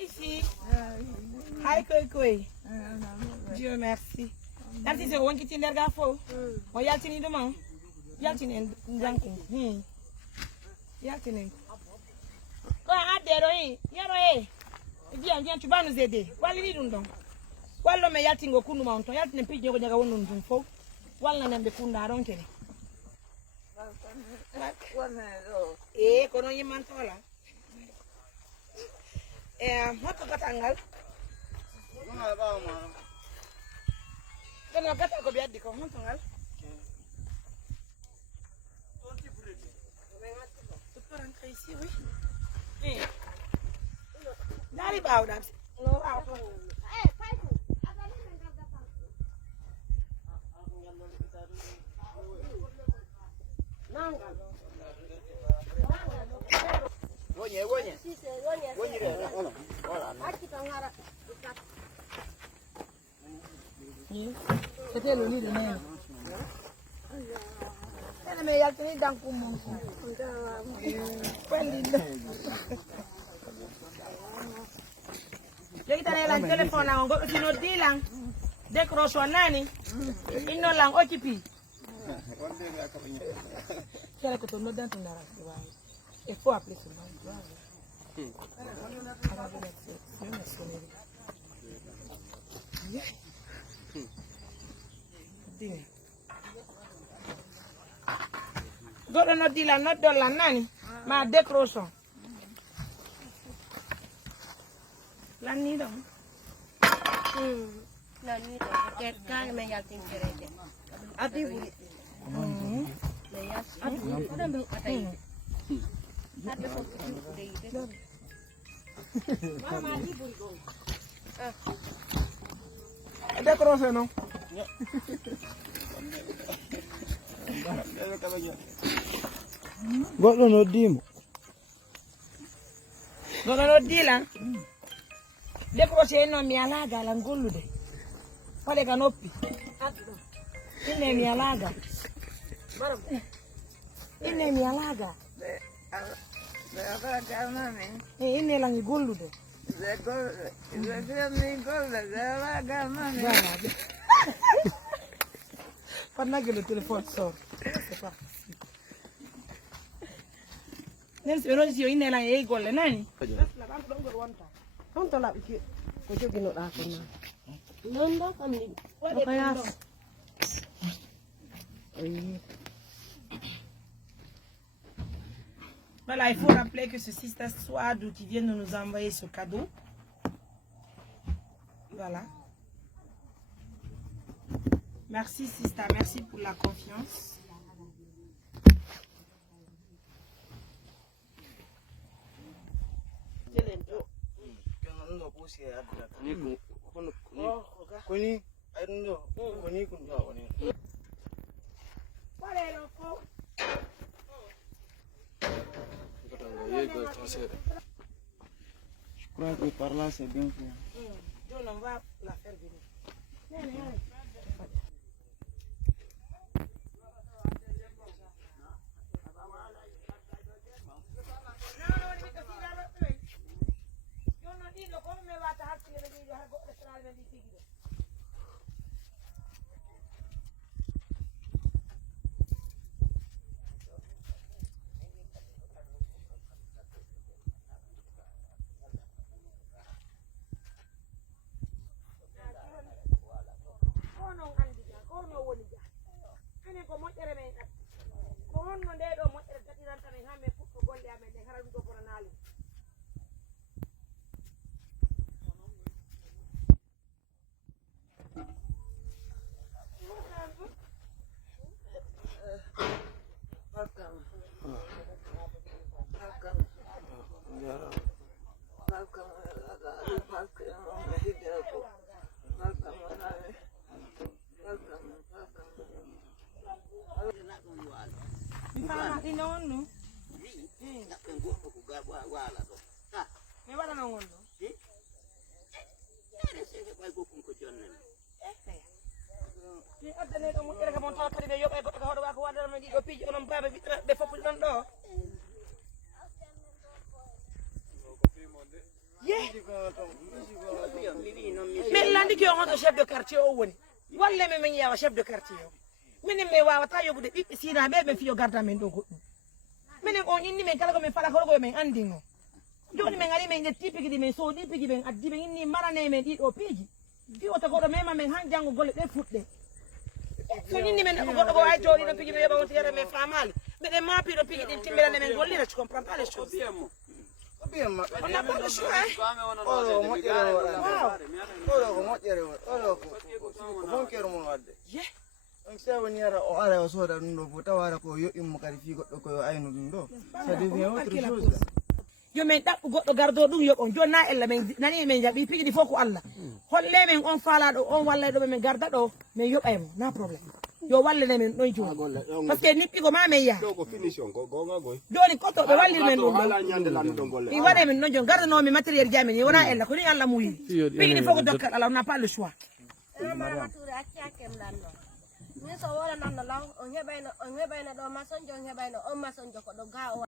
Ici. Hi, Koi. Dieu merci. Nanti se wonki tinder gafo. O yaltini demain. Yaltini ndanku. Yaltini. Ko adero yi. Yaro viens, tu vas nous aider. Wali dundon. Wallo me yaltingo kunu mountain. Yaltini pije ko jaga wonun dum fo. Walla nembe kunda ronkene. Kono yimantola. Hoto katangal. Kono kata ko biaddi ko hoto ngal. Tu peux rentrer ici, oui. Dari bawda. No, C'était le lit de merde. Elle me a tenu dans le monde. Lagi tanya lang telepon lang, kung sinodi lang, décroche nani, ino lang OTP. Kaya ko to no dan tundara. Il faut appeler ce nom. Godo no dila no dola nani ma décroche. La nido. La nido. Que kan me ya tin kerete. Abi bu. Me ya. Abi. Ada be atai. Ada ko dei. Mama di bu go. Décroche no. Godo no dimo. Godo no dila. Décroche no mi alaga la ngulude. Pale kanopi. Ine mi alaga. Ine mi alaga. Ine la ngulude. Pendant que le téléphone sort. C'est pas. Nem se non si io inela e golle nani. La banco don go wonta. Onto la ki ko jogi no da ko na. Non do kam ni. Voilà, il faut rappeler que ce sister Swadu qui vient de nous envoyer ce cadeau. Voilà. Merci sister, merci pour la confiance. Je crois que par là c'est bien fait. On va la faire venir. mais landi ki on chef de quartier o woni walle men yawa chef de quartier o minen me wawata yobude ɓiɓɓe sina ɓe ɓe fiyo garda men ɗo goɗɗum minen on inni men kala ko min fala ko men andi no joni men ari men ƴetti pigi ɗi men soodi pigi men addi men inni marane men ɗiɗo piiji fiwata goɗo mema men han janggo golle ɗe fuɗɗe so inni men goɗɗo ko ay jooɗi ɗo pigi ɓe yoɓa wonti yere men famali meɗen maapiɗo pigi ɗin timmirane men gollira tu comprends pas les choses on n'a pas le choix oɗo ko moƴƴere waɗa oɗo ko moƴƴere waɗa oɗo ko fonkere mum wadde on so woni ara o ara o sooda ɗum ɗo fof tawa ara ko yoɓɓinmo kadi fi goɗɗo koyo ayno ɗum ɗo ça devient autre chose yo men ɗaɓɓu goɗɗo gardo ɗum yoɓon joni na ella men nani men jaɓi piiji ɗi fof ko Allah holle men on faalaɗo on wallayɗo men garda ɗo min yoɓaymo na probléme yo wallane men ɗon joni par ce que niɓɓigo ma men yaha joni kotoɓe walliri men ɗum ɗo i waɗe men ɗon joni gardanomi matériel jami ni wona ella ko ni Allah muyi piiji ɗi fof ko dokkat Allah on n'a pas le choix ni so wala nan law on heɓayno ɗo maçon jo on heɓayno on maçon jo ko ɗo ga o